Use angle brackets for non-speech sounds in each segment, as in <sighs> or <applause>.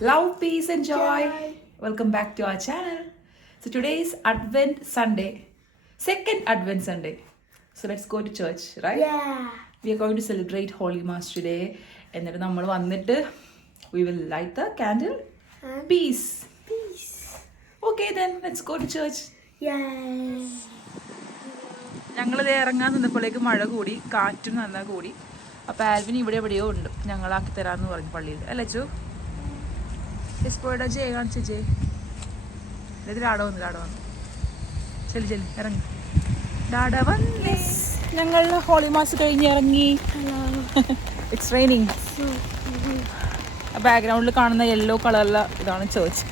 Love, peace, and joy. Welcome back to our channel. So today is Advent Sunday, second Advent Sunday. So let's go to church, right? Yeah. We are going to celebrate Holy Mass today. എന്നിട്ട് നമ്മൾ വന്നിട്ട് we will light the candle. And Peace. peace. Okay then, let's go to church. Yay. ഞങ്ങളിത് ഇറങ്ങാൻ നിന്നപ്പോഴേക്ക് മഴ കൂടി കാറ്റും നന്നാ കൂടി അപ്പോൾ ആൽവിൻ ഇവിടെ എവിടെയോ ഉണ്ട് ഞങ്ങളാക്കി തരാമെന്ന് പറഞ്ഞു പള്ളിയിൽ അല്ലേ ചു എസ്പോയുടെ ജയ കാണിച്ച ജയ. ഇത് ഡാഡ വന്നു ലാട വന്നു. ചെല്ലി ചെല്ലി ഇറങ്ങി. ലാട വന്നേ. ഞങ്ങൾ ഹോളി മാസ് കഴിഞ്ഞ് ഇറങ്ങി. ഇറ്റ്സ് റെയിനിങ് ബാക്ക്ഗ്രൗണ്ടിൽ കാണുന്ന യെല്ലോ കളറിലെ ഇതാണ് ചേർച്ച്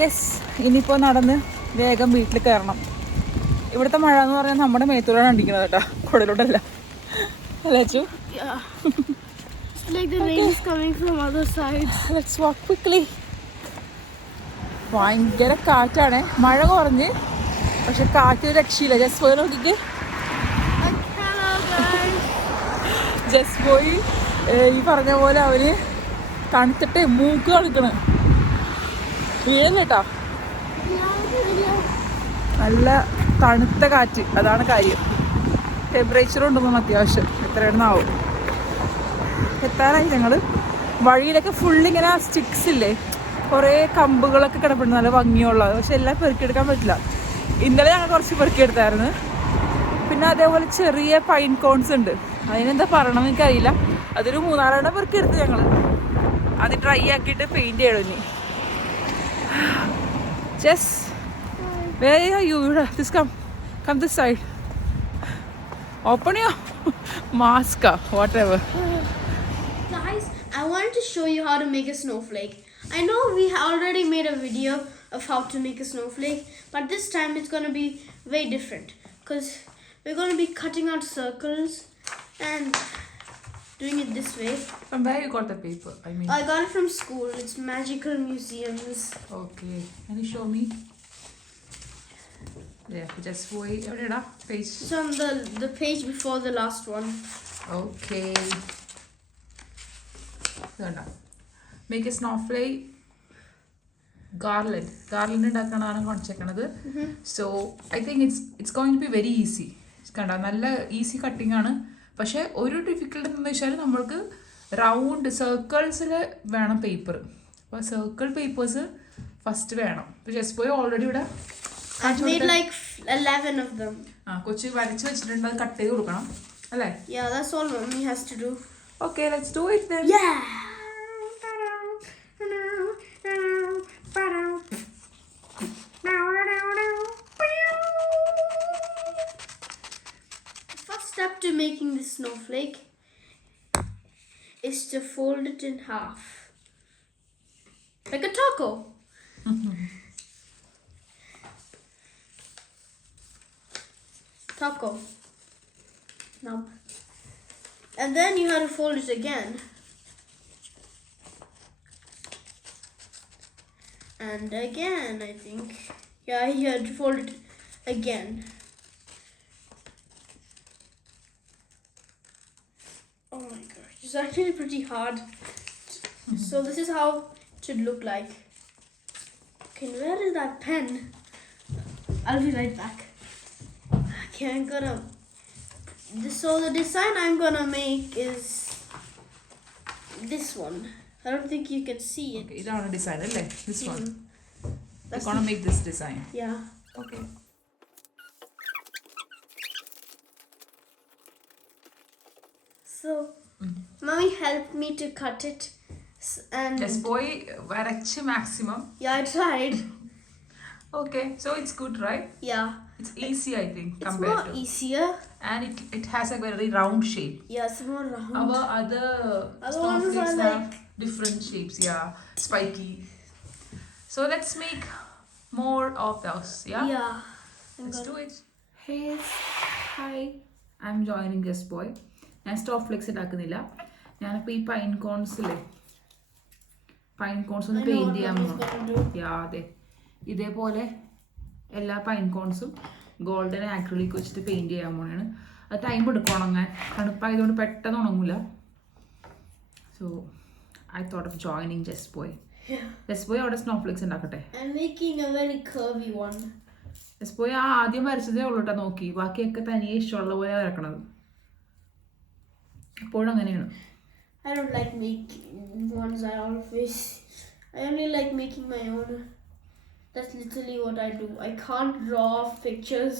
യെസ് ഇനിയിപ്പോൾ നടന്ന് വേഗം വീട്ടിൽ കയറണം ഇവിടുത്തെ മഴ എന്ന് പറഞ്ഞാൽ നമ്മുടെ മേത്തൂരാണ് അടിക്കുന്നത് കേട്ടോ. കുടലോട്ടല്ല അല്ലേ yeah. It's like the rain is coming from other side. <sighs> Let's walk quickly. ഭയങ്കര കാറ്റാണ്. മഴ കുറഞ്ഞ്. പക്ഷെ കാറ്റ് രക്ഷയില്ല. ജസ്റ്റ് പോയി നോക്കിക്കേ. ജസ്റ്റ് പോയി. ഈ പറഞ്ഞ പോലെ അവർ തണുത്തിട്ട് മൂക്ക് കളിക്കണ്. വീഴല്ലേട്ടാ നല്ല തണുത്ത കാറ്റ്. അതാണ് കാര്യം. ടെമ്പറേച്ചർ ഉണ്ടെന്നും അത്യാവശ്യം. എത്രയെണ്ണാവും എത്താനായി ഞങ്ങൾ വഴിയിലൊക്കെ ഫുള്ളിങ്ങനെ സ്റ്റിക്സ് ഇല്ലേ? കുറേ കമ്പുകളൊക്കെ കിടപ്പുണ്ട് നല്ല ഭംഗിയുള്ളത് പക്ഷെ എല്ലാം പെറുക്കിയെടുക്കാൻ പറ്റില്ല. ഇന്നലെ ഞങ്ങൾ കുറച്ച് പെറുക്കിയെടുത്തായിരുന്നു. പിന്നെ അതേപോലെ ചെറിയ പൈൻ കോൺസ് ഉണ്ട്. അതിനെന്താ പറയണമെന്ന് എനിക്കറിയില്ല. അതൊരു മൂന്നാലെണ്ണം പെറുക്കിയെടുത്ത് ഞങ്ങൾ അത് ഡ്രൈ ആക്കിയിട്ട് പെയിന്റ് ചെയ്യണം ഇനി. Where are you? Come come. Come this side. Open your <laughs> mask. I wanted to show you how to make a snowflake. I know we already made a video of how to make a snowflake, but this time it's going to be way different because we're going to be cutting out circles and doing it this way. From where you got the paper? I mean, I got it from school. It's Magical Museums. Okay, can you show me? Yeah, just wait. Page. It's on the the page before the last one. Okay. വേണ്ട make a snowflake garland garland ഉണ്ടാക്കണതാണ് കാണിച്ചേക്കണത്. So I think it's it's going to be very easy കണ്ട നല്ല easy cutting ആണ്. പക്ഷേ ഒരു difficult എന്ന് വെച്ചാൽ നമ്മൾക്ക് round സർക്കിൾസിൽ വേണം പേപ്പർ അപ്പോൾ സർക്കിൾ പേപ്പേഴ്സ് ഫസ്റ്റ് വേണം. ജസ്റ്റ് പോയി ഓൾറെഡി ഇവിടെ I've made like f- 11 of them. ആ കൊച്ചു വരച്ച് വെച്ചിട്ടുണ്ട് അത് കട്ട് ചെയ്ത് കൊടുക്കണം. അല്ലേ. Okay let's do it then first step to making this snowflake is to fold it in half. Like a taco. Mm-hmm. taco. Now. And then you have to fold it again. And again, I think. Yeah, he had to fold it again. Oh my gosh, it's actually pretty hard. So this is how it should look like. Okay, where is that pen? I'll be right back. Okay, I'm gonna. So the design I'm gonna make is this one. I don't think you can see it. Okay, ഇതാണ് design അല്ലേ this one Mm. That's gonna make this design Yeah. Okay So, mommy helped me to cut it, S- and just പോയി വരച്ച് maximum yeah, I tried. Okay so it's good right Yeah, it's easy I think it's compare more to easier. And it it has a very round shape Yeah, it's more round. our other Other ones are snowflakes have like- different shapes yeah spiky. So let's make more of those yeah? Yeah. I'm Let's do it. Hey, hi. I'm joining this boy. ഞാൻ stop flex ഇതാക്കുന്നില്ല ഞാനിപ്പോൾ ഈ pine കോൺസിലെ pine cones ഒന്ന് what ചെയ്യാൻ പോകുന്നു യാ അതെ. ഇതേപോലെ എല്ലാ പൈൻ കോൺസും ഗോൾഡൻ ആക്രിലിക് വെച്ചിട്ട് പെയിന്റ് ചെയ്യാൻ പോണാണ് അത് ടൈം എടുക്കും ഉണങ്ങാൻ. തണുപ്പായതുകൊണ്ട് പെട്ടെന്ന് ഉണങ്ങൂല. So I thought of joining just boy Yeah. Just boy അവിടെ സ്നോഫ്ലിക്സ് ഉണ്ടാക്കട്ടെ I'm making a very curvy one. Just boy ആ ആദ്യം വരച്ചതേ ഉള്ളൂ കേട്ടോ നോക്കി ബാക്കിയൊക്കെ തനിയെ ഇഷ്ടമുള്ള പോലെ വരക്കണത് എപ്പോഴും അങ്ങനെയാണ് I don't like making ones I always. I only like making my own. That's literally what I do. I can't draw pictures.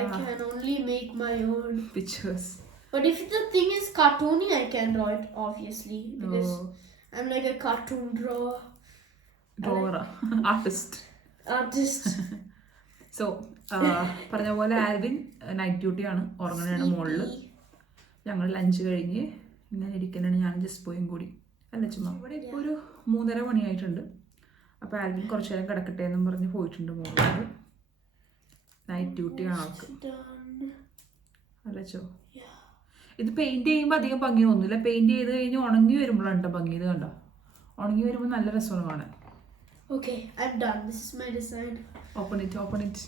I can only make my own. Pictures But if the thing is cartoony, I can draw it obviously because Oh. I'm like a cartoon drawer. Drawer, like, <laughs> artist. Artist. <laughs> So പറഞ്ഞ പോലെ Alvin night ഡ്യൂട്ടിയാണ് ഉറങ്ങണയാണ് മുകളിൽ ഞങ്ങൾ lunch കഴിഞ്ഞ് ഇങ്ങനെ ഇരിക്കുന്നതാണ് ഞാൻ just പോയും കൂടി. അല്ല ചുമ്മാ. ഇവിടെ ഇപ്പോൾ ഒരു മൂന്നര മണിയായിട്ടുണ്ട്. അപ്പോൾ ആൽവിൻ കുറച്ച് നേരം കിടക്കട്ടെ എന്നും പറഞ്ഞ് പോയിട്ടുണ്ട് മുകളിൽ നൈറ്റ് ഡ്യൂട്ടിയാണ് ആൾക്ക് അല്ലച്ചോ. ഇത് പെയിന്റ് ചെയ്യുമ്പോൾ അധികം ഭംഗി തോന്നുന്നില്ല പെയിന്റ് ചെയ്ത് കഴിഞ്ഞ് ഉണങ്ങി വരുമ്പോഴാണ് കേട്ടോ ഭംഗി. ഇത് കണ്ടോ? ഉണങ്ങി വരുമ്പോൾ നല്ല രസമാണ് കാണാൻ okay I'm done This is my design open it open it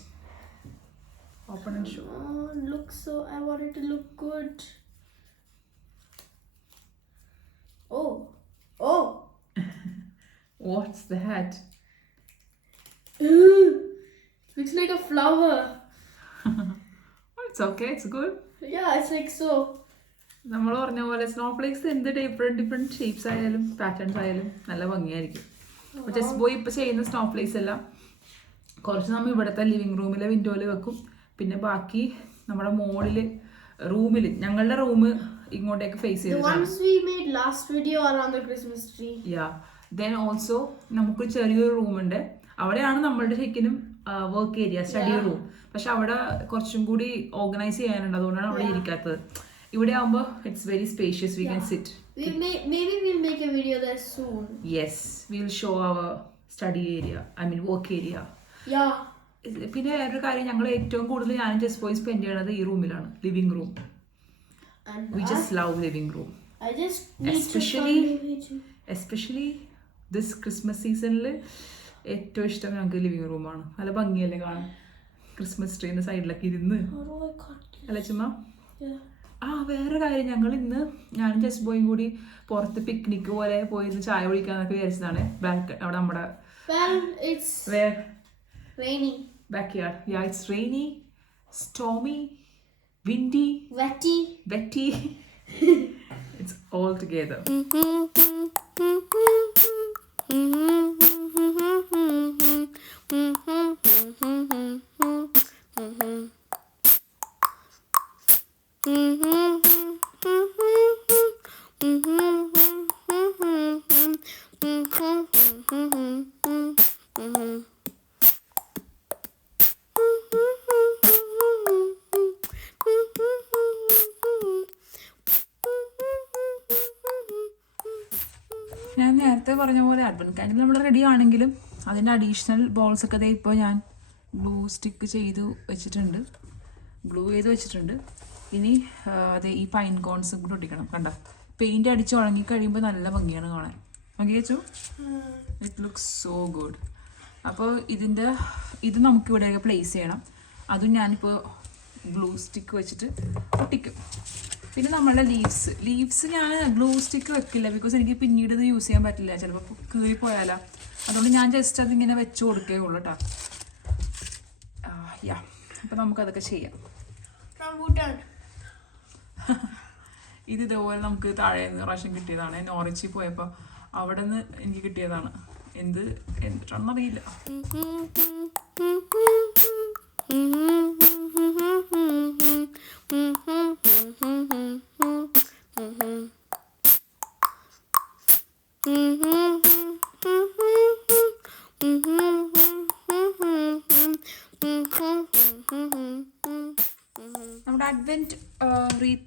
open and show look so I I want it to oh oh. What's the hat Looks like flower flower. It's okay it's good Yeah, it's like so. നമ്മൾ പറഞ്ഞ പോലെ snowflakes എന്ത് different different shapes ആയാലും patterns ആയാലും നല്ല ഭംഗിയായിരിക്കും. അപ്പോൾ chess boy ഇപ്പോൾ ചെയ്യുന്ന സ്നോഫ്ലേക്സ് എല്ലാം കുറച്ച് നമ്മൾ ഇവിടുത്തെ ലിവിങ് റൂമിലെ വിൻഡോയിൽ വെക്കും. പിന്നെ ബാക്കി നമ്മുടെ മോളിൽ റൂമിൽ ഞങ്ങളുടെ റൂം ഇങ്ങോട്ടേക്ക് ഫേസ് ചെയ്തു. യാ ദെൻ ഓൾസോ നമുക്ക് ചെറിയൊരു റൂം ഉണ്ട്. അവിടെയാണ് നമ്മളുടെ ശരിക്കും വർക്ക് ഏരിയ സ്റ്റഡി റൂം പക്ഷെ അവിടെ കുറച്ചും കൂടി ഓർഗനൈസ് ചെയ്യാനുണ്ട്. അതുകൊണ്ടാണ് അവിടെ ഇരിക്കാത്തത്. ഇവിടെ ആവുമ്പോ it's very spacious we can sit We'll make, maybe we'll make a video there soon. Yes will show our study area I mean work area Yeah. പിന്നെ വേറൊരു കാര്യം ഞങ്ങൾ ഏറ്റവും കൂടുതൽ ഞാൻ ജസ്റ്റ് പോയി സ്പെൻഡ് ചെയ്യണത് ഈ റൂമിലാണ് living room And we I, just love living room I just need Especially- to find a way to. Especially this Christmas സീസണിൽ ഏറ്റവും ഇഷ്ടം ഞങ്ങൾക്ക് ലിവിംഗ് റൂമാണ് നല്ല ഭംഗിയല്ലേ കാണാൻ ക്രിസ്മസ് ട്രീന്റെ സൈഡിലൊക്കെ ഇരുന്ന് How do I cut this? അല്ല ചുമ്മാ Yeah. ആ വേറെ കാര്യം. ഞങ്ങൾ ഇന്ന് ഞാനും ജസ്റ്റ് ബോയും കൂടി പുറത്ത് പിക്നിക്ക് പോലെ പോയി ചായ കുടിക്കാന്നൊക്കെ വിചാരിച്ചതാണ്. ബാക്ക് അവിടെ നമ്മുടെ Well, it's very rainy, back yard yeah it's rainy stormy windy wetty wetty it's all together ഞാൻ നേരത്തെ പറഞ്ഞ പോലെ അഡ്വൻ കാൻഡിൽ നമ്മൾ റെഡി ആണെങ്കിലും അതിന്റെ അഡീഷണൽ ബോൾസ് ഒക്കെ ഇപ്പോൾ ഞാൻ ഗ്ലൂ സ്റ്റിക്ക് ചെയ്തു വെച്ചിട്ടുണ്ട്. ഗ്ലൂ ചെയ്ത് വെച്ചിട്ടുണ്ട്. ഇനി അതെ ഈ പൈൻ കോൺസും കൂടെ ഒട്ടിക്കണം കണ്ട? പെയിന്റ് അടിച്ച് ഉണങ്ങി കഴിയുമ്പോൾ നല്ല ഭംഗിയാണ് കാണാൻ. ഭംഗി വെച്ചു? ഇറ്റ് ലുക്സ് സോ ഗുഡ് അപ്പോൾ ഇതിന്റെ ഇത് നമുക്ക് ഇവിടെയൊക്കെ പ്ലേസ് ചെയ്യണം. അതും ഞാനിപ്പോൾ ഗ്ലൂ സ്റ്റിക്ക് വെച്ചിട്ട് ഒട്ടിക്കും പിന്നെ നമ്മളുടെ ലീവ്സ് ലീവ്സ് ഞാൻ ഗ്ലൂ സ്റ്റിക്ക് വെക്കില്ല ബിക്കോസ് എനിക്ക് പിന്നീട് ഇത് യൂസ് ചെയ്യാൻ പറ്റില്ല. ചിലപ്പോൾ കീറി പോയാലോ. അതുകൊണ്ട് ഞാൻ ജസ്റ്റ് അതിങ്ങനെ വെച്ച് കൊടുക്കേ ഉള്ളൂ കേട്ടോ യാ അപ്പം നമുക്കതൊക്കെ ചെയ്യാം. Rambutan. ഇത് ഇതേപോലെ നമുക്ക് താഴെ നിന്ന് പ്രാവശ്യം കിട്ടിയതാണ്. നോറിച്ചിൽ പോയപ്പോൾ അവിടെ നിന്ന് എനിക്ക് കിട്ടിയതാണ്. എന്ത് എന്തിട്ടാണെന്നറിയില്ല.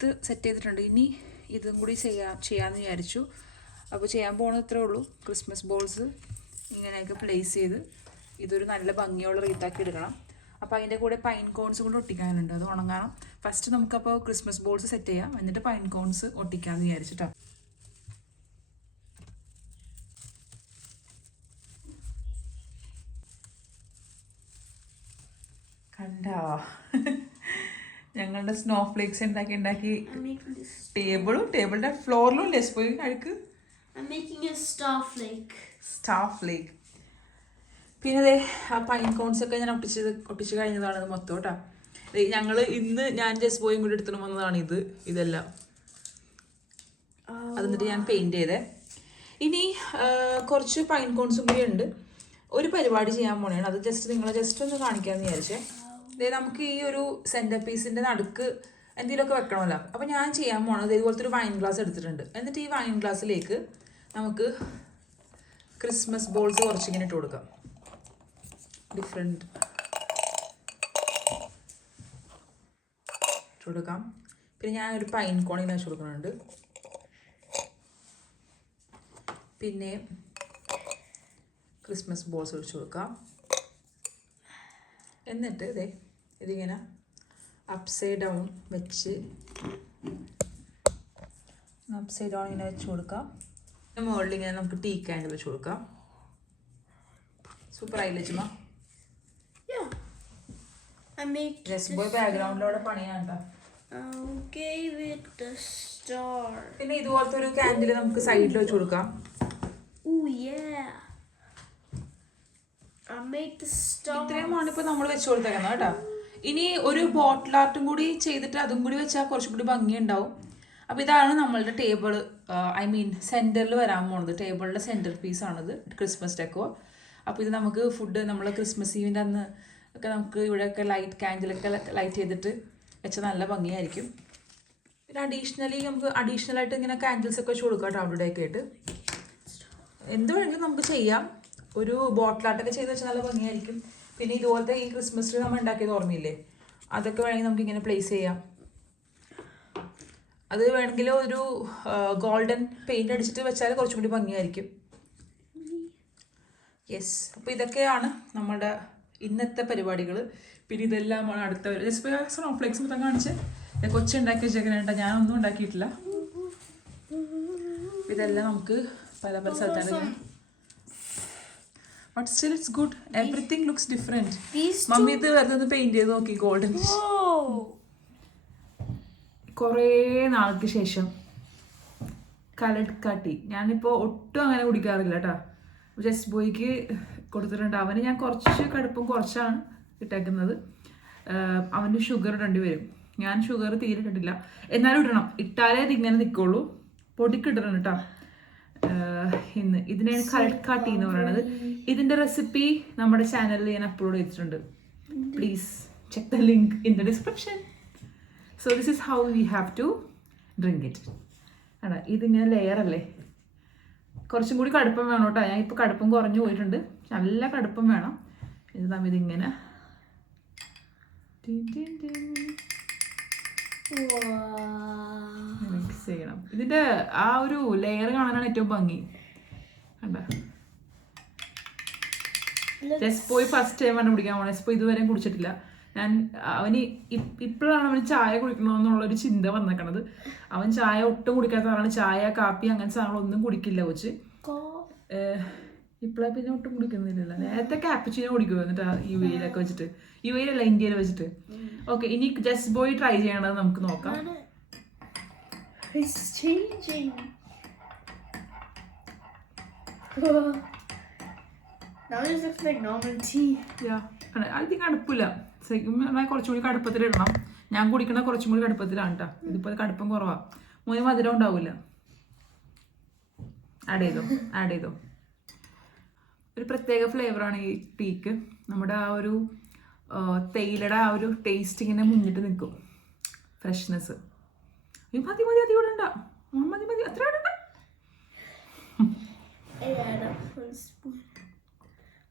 റീത്ത് സെറ്റ് ചെയ്തിട്ടുണ്ട്. ഇനി ഇതും കൂടി ചെയ്യാ ചെയ്യാമെന്ന് വിചാരിച്ചു. അപ്പോൾ ചെയ്യാൻ പോകുന്നത് ഇത്രേ ഉള്ളൂ. ക്രിസ്മസ് ബോൾസ് ഇങ്ങനെയൊക്കെ പ്ലേസ് ചെയ്ത് ഇതൊരു നല്ല ഭംഗിയുള്ള റീത്താക്കി എടുക്കണം. അപ്പോൾ അതിന്റെ കൂടെ പൈൻ കോൺസ് കൊണ്ട് ഒട്ടിക്കാനുണ്ട്. അത് ഉണങ്ങണം. ഫസ്റ്റ് നമുക്കപ്പോൾ ക്രിസ്മസ് ബോൾസ് സെറ്റ് ചെയ്യാം. എന്നിട്ട് പൈൻ കോൺസ് ഒട്ടിക്കാമെന്ന് വിചാരിച്ചിട്ടോ കണ്ടോ ഞങ്ങളുടെ സ്നോ ഫ്ലേക്സ് ഉണ്ടാക്കി. ഉണ്ടാക്കി. ടേബിളും ടേബിളിന്റെ ഫ്ലോറിലും ലെസ് പോയി അഴുക്ക്. I'm making a star flake. Star flake പിന്നെ അതെ ആ പൈൻ കോൺസ് ഒക്കെ ഞാൻ ഒട്ടിച്ചത് ഒട്ടിച്ച് കഴിഞ്ഞതാണ് ഇത് മൊത്തം കേട്ടോ. ഞങ്ങൾ ഇന്ന് ഞാൻ ജസ്റ്റ് പോയും കൂടി എടുത്തിട്ട് വന്നതാണ് ഇത് ഇതെല്ലാം. അതെന്നിട്ട് ഞാൻ പെയിന്റ് ചെയ്തേ. ഇനി കുറച്ച് പൈൻ കോൺസും കൂടി ഉണ്ട്. ഒരു പരിപാടി ചെയ്യാൻ പോണേണ്. അത് ജസ്റ്റ് നിങ്ങളെ ജസ്റ്റ് ഒന്ന് കാണിക്കാമെന്ന് വിചാരിച്ചേ. നമുക്ക് ഈ ഒരു സെന്റർ പീസിന്റെ നടുക്ക് എന്തെങ്കിലുമൊക്കെ വെക്കണമല്ലോ. അപ്പോൾ ഞാൻ ചെയ്യാൻ പോണത് ഇതുപോലത്തെ ഒരു വൈൻ ഗ്ലാസ് എടുത്തിട്ടുണ്ട്. എന്നിട്ട് ഈ വൈൻ ഗ്ലാസ്സിലേക്ക് നമുക്ക് ക്രിസ്മസ് ബോൾസ് കുറച്ചിങ്ങനെ ഇട്ട് കൊടുക്കാം. ഡിഫറെന്റ് ഇട്ട് കൊടുക്കാം. പിന്നെ ഞാൻ ഒരു പൈൻ കോണിൽ വെച്ച് കൊടുക്കുന്നുണ്ട്. പിന്നെ ക്രിസ്മസ് ബോൾസ് ഒഴിച്ചു കൊടുക്കാം. എന്നിട്ട് ഇതേ ഇതിങ്ങനെ അപ്സൈഡ് ഡൗൺ വെച്ച് അപ്സൈഡ് ഡൗൺ ഇങ്ങനെ വെച്ച് കൊടുക്കാം. മുകളിൽ ഇങ്ങനെ നമുക്ക് ടീ കാൻഡിൽ വെച്ച് കൊടുക്കാം. സൂപ്പർ ആയില്ലേ ചുമ ബാക്ക്ഗ്രൗണ്ടിലൂടെ പണിയാണ് പിന്നെ ഇതുപോലത്തെ ഒരു കാൻഡിൽ നമുക്ക് സൈഡിൽ വെച്ച് കൊടുക്കാം. ഇത്രയും ആണ്. ഇത്രയുമാണ് ഇപ്പൊ നമ്മൾ വെച്ച് കൊടുത്തേക്കുന്നത് കേട്ടോ. ഇനി ഒരു ബോട്ടിൽ ആർട്ടും കൂടി ചെയ്തിട്ട് അതും കൂടി വെച്ചാൽ കുറച്ചും കൂടി ഭംഗിയുണ്ടാവും. അപ്പോൾ ഇതാണ് നമ്മളുടെ ടേബിൾ ഐ മീൻ സെന്ററിൽ വരാൻ പോണത്. ടേബിളിന്റെ സെന്റർ പീസ് ആണത് ക്രിസ്മസ് ഡെക്കോ അപ്പോൾ ഇത് നമുക്ക് ഫുഡ് നമ്മൾ ക്രിസ്മസ് ഈവിന്റെ അന്ന് ഒക്കെ നമുക്ക് ഇവിടെയൊക്കെ ലൈറ്റ് കാൻഡിലൊക്കെ ലൈറ്റ് ചെയ്തിട്ട് വെച്ചാൽ നല്ല ഭംഗിയായിരിക്കും. പിന്നെ അഡീഷണലി നമുക്ക് അഡീഷണൽ ആയിട്ട് ഇങ്ങനെ കാൻഡിൽസ് ഒക്കെ വെച്ച് കൊടുക്കാം ടൗൺ ഡേ ഒക്കെ ആയിട്ട്. എന്ത് വേണമെങ്കിലും നമുക്ക് ചെയ്യാം. ഒരു ബോട്ടിലാട്ടൊക്കെ ചെയ്ത് വെച്ചാൽ നല്ല ഭംഗിയായിരിക്കും. പിന്നെ ഇതുപോലത്തെ ഈ ക്രിസ്മസ് ട്രീ നമ്മൾ ഉണ്ടാക്കിയത് ഓർമ്മയില്ലേ? അതൊക്കെ വേണമെങ്കിൽ നമുക്ക് ഇങ്ങനെ പ്ലേസ് ചെയ്യാം. അത് വേണമെങ്കിൽ ഒരു ഗോൾഡൻ പെയിന്റ് അടിച്ചിട്ട് വെച്ചാൽ കുറച്ചും കൂടി ഭംഗിയായിരിക്കും. യെസ് അപ്പോൾ ഇതൊക്കെയാണ് നമ്മുടെ ഇന്നത്തെ പരിപാടികൾ പിന്നെ ഇതെല്ലാമാണ് അടുത്ത ജസ്റ്റ് സ്നോഫ്ലേക്സ് മൊത്തം കാണിച്ച് കൊച്ചി കൊച്ചു ഉണ്ടാക്കി വെച്ചേക്കാനായിട്ട് ഞാനൊന്നും ഉണ്ടാക്കിയിട്ടില്ല. ഇതെല്ലാം നമുക്ക് പല പല സ്ഥലത്താണ് but still it's good everything looks different mummy ഇത് വെറുതെ ഒന്ന് പെയിന്റ് ചെയ്ത് നോക്കി ഗോൾഡൻ കുറേ നാൾക്ക് ശേഷം കലഡ് കാട്ടി. ഞാനിപ്പോൾ ഒട്ടും അങ്ങനെ കുടിക്കാറില്ല കേട്ടോ ജസ്റ്റ് ബോയ്ക്ക് കൊടുത്തിട്ടുണ്ട്. അവന് ഞാൻ കുറച്ച് കടുപ്പം കുറച്ചാണ് ഇട്ടേക്കുന്നത്. അവന് ഷുഗർ ഇടേണ്ടി വരും. ഞാൻ ഷുഗർ തീരെ ഇട്ടിട്ടില്ല. എന്നാലും ഇടണം. ഇട്ടാലേ ഇത് ഇങ്ങനെ നിൽക്കുള്ളൂ പൊടിക്കിടണം കേട്ടോ ഇന്ന് ഇതിനാണ് കൽക്കാട്ടി എന്ന് പറയുന്നത് ഇതിന്റെ റെസിപ്പി നമ്മുടെ ചാനലിൽ ഞാൻ അപ്ലോഡ് ചെയ്തിട്ടുണ്ട്. Please check the link in the description so this is how we have to drink it ആണ്? ഇതിങ്ങനെ ലെയർ അല്ലേ? കുറച്ചും കൂടി കടുപ്പം വേണം കേട്ടോ. ഞാൻ ഇപ്പോൾ കടുപ്പം കുറഞ്ഞു പോയിട്ടുണ്ട്. നല്ല കടുപ്പം വേണം. ഇത് തമ്മിൽ ഇതിങ്ങനെ. ചെയ്യണം. ഇതിന്റെ ആ ഒരു ലെയർ കാണാനാണ് ഏറ്റവും ഭംഗി. കണ്ട? പോയി ഫസ്റ്റ് ടൈം ആണ് കുടിക്കാൻ പോണേ എസ്പോ ഇതുവരെ കുടിച്ചിട്ടില്ല. ഞാൻ അവന് ഇപ്പോഴാണ് അവന് ചായ കുടിക്കണമെന്നുള്ളൊരു ചിന്ത വന്നേക്കണത്. അവൻ ചായ ഒട്ടും കുടിക്കാത്തതാണ് ചായ കാപ്പി അങ്ങനത്തെ സാധനങ്ങളൊന്നും കുടിക്കില്ല കൊച്ച്. ഇപ്പോഴാ പിന്നെ ഒട്ടും കുടിക്കുന്നില്ല നേരത്തെ കാപ്പിച്ചിനെ കുടിക്കുമോ എന്നിട്ട് യു എയിലൊക്കെ വെച്ചിട്ട്? യു എയിലല്ല ഇന്ത്യയിൽ വെച്ചിട്ട് ഓക്കെ ഇനി ജസ്റ്റ് ബോയ് ട്രൈ ചെയ്യണത് നമുക്ക് നോക്കാം. It's changing. <sighs> now it just looks like normal tea. Yeah. അധികം കടുപ്പില്ല. ശരിക്കും പറഞ്ഞാൽ കുറച്ചും കൂടി കടുപ്പത്തിലിടണം ഞാൻ കുടിക്കണ കുറച്ചും കൂടി കടുപ്പത്തിലാണ് കേട്ടോ ഇതിപ്പോൾ കടുപ്പം കുറവാ. മൂന്ന് മധുരം ഉണ്ടാവില്ല ആഡ് ചെയ്തോ? ആഡ് ചെയ്തോ? ഒരു പ്രത്യേക ഫ്ലേവറാണ് ഈ ടീക്ക് നമ്മുടെ ആ ഒരു തേയിലയുടെ ആ ഒരു ടേസ്റ്റ് ഇങ്ങനെ മുന്നിട്ട് നിൽക്കും. ഫ്രഷ്നെസ് മതി മതി അതി ഇവിടെ മതി മതി. അത്ര ഇടണ്ട.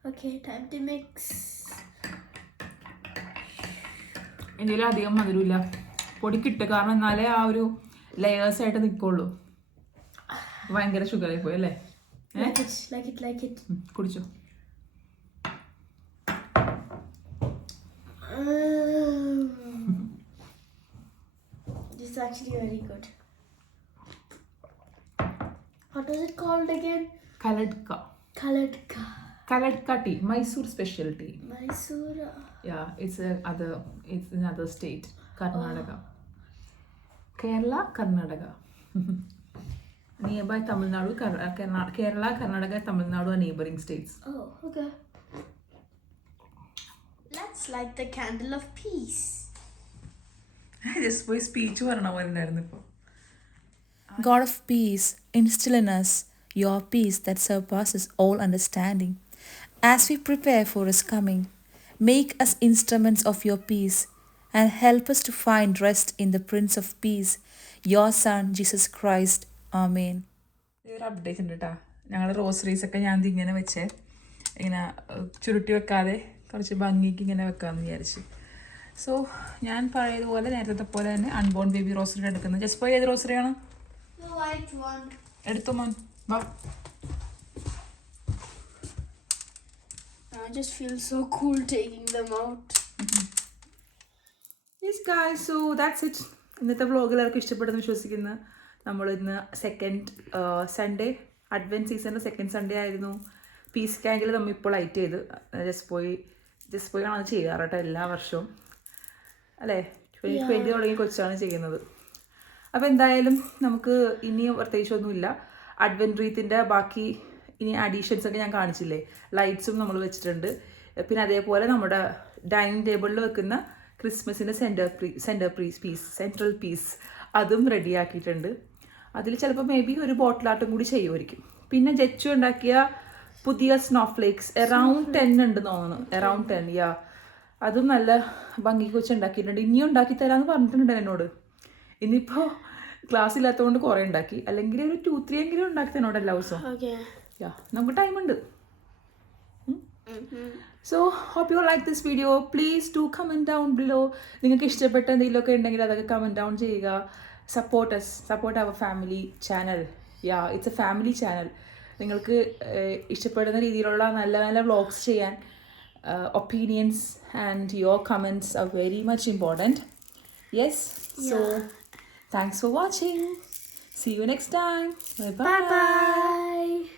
Okay, time to mix. എന്തെങ്കിലും അധികം മധുരമില്ല. പൊടിക്കിട്ട്. കാരണം എന്നാലേ ആ ഒരു ലെയേഴ്സ് ആയിട്ട് നിൽക്കുള്ളൂ ഭയങ്കര ഷുഗറായി പോയി അല്ലേ? കുടിച്ചോ. actually very good. What was it called again? Kaladka. Kaladka. Kaladka tea, Mysore special tea. Mysore. Uh, yeah, it's a other. It's another state, Karnataka. Oh. Kerala, Karnataka. <laughs> Nearby Tamil Nadu, uh, Kerala, Karnataka, Tamil Nadu are neighboring states. Oh, okay. Let's light the candle of peace. God of peace instill in us your peace that surpasses all understanding as we prepare for his coming make us instruments of your peace and help us to find rest in the prince of peace your son Jesus Christ ആ main ഒരു update ഉണ്ട് കേട്ടോ ഞങ്ങൾ റോസറീസൊക്കെ ഞാൻ ഇങ്ങനെ വെച്ചേ. ഇങ്ങനെ ചുരുട്ടി വെക്കാതെ കുറച്ച് ഭംഗിക്ക് ഇങ്ങനെ വെക്കാമെന്ന് വിചാരിച്ചു. സോ ഞാൻ പറയതുപോലെ നേരത്തെ പോലെ തന്നെ അൺബോൺ ബേബി റോസറി എടുക്കുന്നത്. ജസ്റ്റ് പോയി ഏത് റോസറിയാണ് The white one. എടുത്തു മോൻ. വാ. I just feel so cool taking them out. Yes guys so that's it ഇന്നത്തെ വ്ളോഗ് എല്ലാവർക്കും ഇഷ്ടപ്പെടുന്നു വിശ്വസിക്കുന്നു. നമ്മൾ ഇന്ന് സെക്കൻഡ് സൺഡേ അഡ്വൻസ് സീസണിന്റെ സെക്കൻഡ് സൺഡേ ആയിരുന്നു. പീസ് ക്യാങ്കിൽ നമ്മൾ ഇപ്പോൾ ലൈറ്റ് ചെയ്ത് ജസ്റ്റ് പോയി ജസ്റ്റ് പോയി ആണ് ചെയ്യാറ് കേട്ടോ എല്ലാ വർഷവും. അല്ലേ? ട്വന്റി ട്വന്റി തുടങ്ങി കൊച്ചാണ് ചെയ്യുന്നത്. അപ്പോൾ എന്തായാലും നമുക്ക് ഇനി പ്രത്യേകിച്ചൊന്നുമില്ല. അഡ്വന്റ് റീത്തിന്റെ ബാക്കി ഇനി അഡീഷൻസ് ഒക്കെ ഞാൻ കാണിച്ചില്ലേ? ലൈറ്റ്സും നമ്മൾ വെച്ചിട്ടുണ്ട്. പിന്നെ അതേപോലെ നമ്മുടെ ഡൈനിങ് ടേബിളിൽ വെക്കുന്ന ക്രിസ്മസിന്റെ centre pre centre piece piece central piece അതും റെഡിയാക്കിയിട്ടുണ്ട് അതിൽ ചിലപ്പോൾ മേ ബി ഒരു ബോട്ടിലാട്ടും കൂടി ചെയ്യുമായിരിക്കും. പിന്നെ ജച്ചു ഉണ്ടാക്കിയ പുതിയ സ്നോഫ്ലേക്സ് എറൗണ്ട് ടെൻ ഉണ്ട് തോന്നുന്നു. എറൗണ്ട് ടെൻ യാ അതും നല്ല ഭംഗിക്ക് വെച്ച് ഉണ്ടാക്കിയിട്ടുണ്ട് ഇനിയും ഉണ്ടാക്കി തരാമെന്ന് പറഞ്ഞിട്ടുണ്ട് എന്നോട്. ഇനിയിപ്പോൾ ക്ലാസ് ഇല്ലാത്തതുകൊണ്ട് കുറേ ഉണ്ടാക്കി. അല്ലെങ്കിൽ ഒരു ടു ത്രീ എങ്കിലും ഉണ്ടാക്കി തന്നോട് എല്ലാ ദിവസവും. യാ നമുക്ക് ടൈമുണ്ട് so hope you like this video please to comment down below നിങ്ങൾക്ക് ഇഷ്ടപ്പെട്ട എന്തെങ്കിലുമൊക്കെ ഉണ്ടെങ്കിൽ അതൊക്കെ കമന്റ് ഡൗൺ ചെയ്യുക. Support us support our family channel yeah it's a family channel നിങ്ങൾക്ക് ഇഷ്ടപ്പെടുന്ന രീതിയിലുള്ള നല്ല നല്ല വ്ളോഗ്സ് ചെയ്യാൻ opinions and your comments are very much important. Yes? Yeah. So, thanks for watching. See you next time. Bye-bye. Bye-bye.